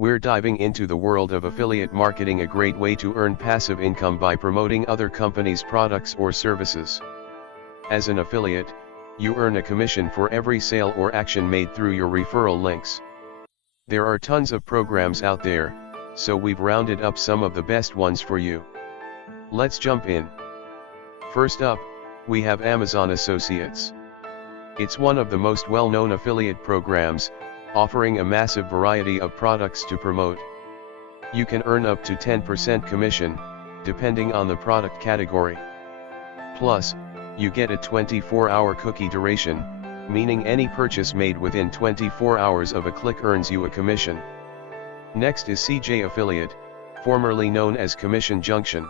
We're diving into the world of affiliate marketing, a great way to earn passive income by promoting other companies' products or services. As an affiliate, you earn a commission for every sale or action made through your referral links. There are tons of programs out there, so we've rounded up some of the best ones for you. Let's jump in. First up, we have Amazon Associates. It's one of the most well-known affiliate programs, offering a massive variety of products to promote. You can earn up to 10% commission, depending on the product category. Plus, you get a 24-hour cookie duration, meaning any purchase made within 24 hours of a click earns you a commission. Next is CJ Affiliate, formerly known as Commission Junction.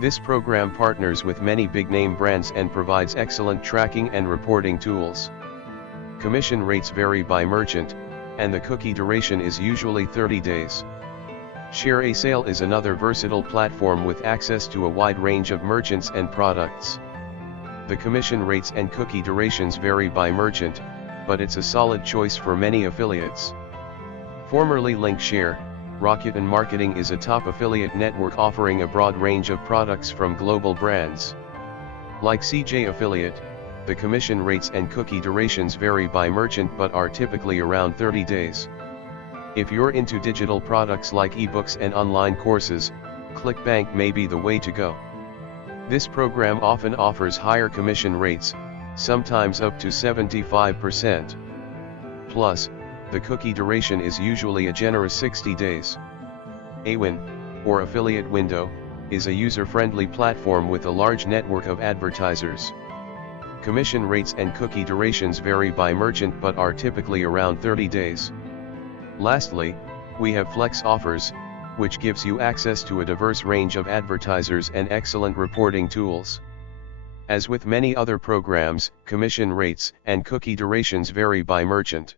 This program partners with many big-name brands and provides excellent tracking and reporting tools. Commission rates vary by merchant, and the cookie duration is usually 30 days. ShareASale is another versatile platform with access to a wide range of merchants and products. The commission rates and cookie durations vary by merchant, but it's a solid choice for many affiliates. Formerly Linkshare, Rakuten Marketing is a top affiliate network offering a broad range of products from global brands. Like CJ Affiliate, the commission rates and cookie durations vary by merchant but are typically around 30 days. If you're into digital products like ebooks and online courses, ClickBank may be the way to go. This program often offers higher commission rates, sometimes up to 75%. Plus, the cookie duration is usually a generous 60 days. Awin, or Affiliate Window, is a user-friendly platform with a large network of advertisers. Commission rates and cookie durations vary by merchant but are typically around 30 days. Lastly, we have Flex Offers, which gives you access to a diverse range of advertisers and excellent reporting tools. As with many other programs, commission rates and cookie durations vary by merchant.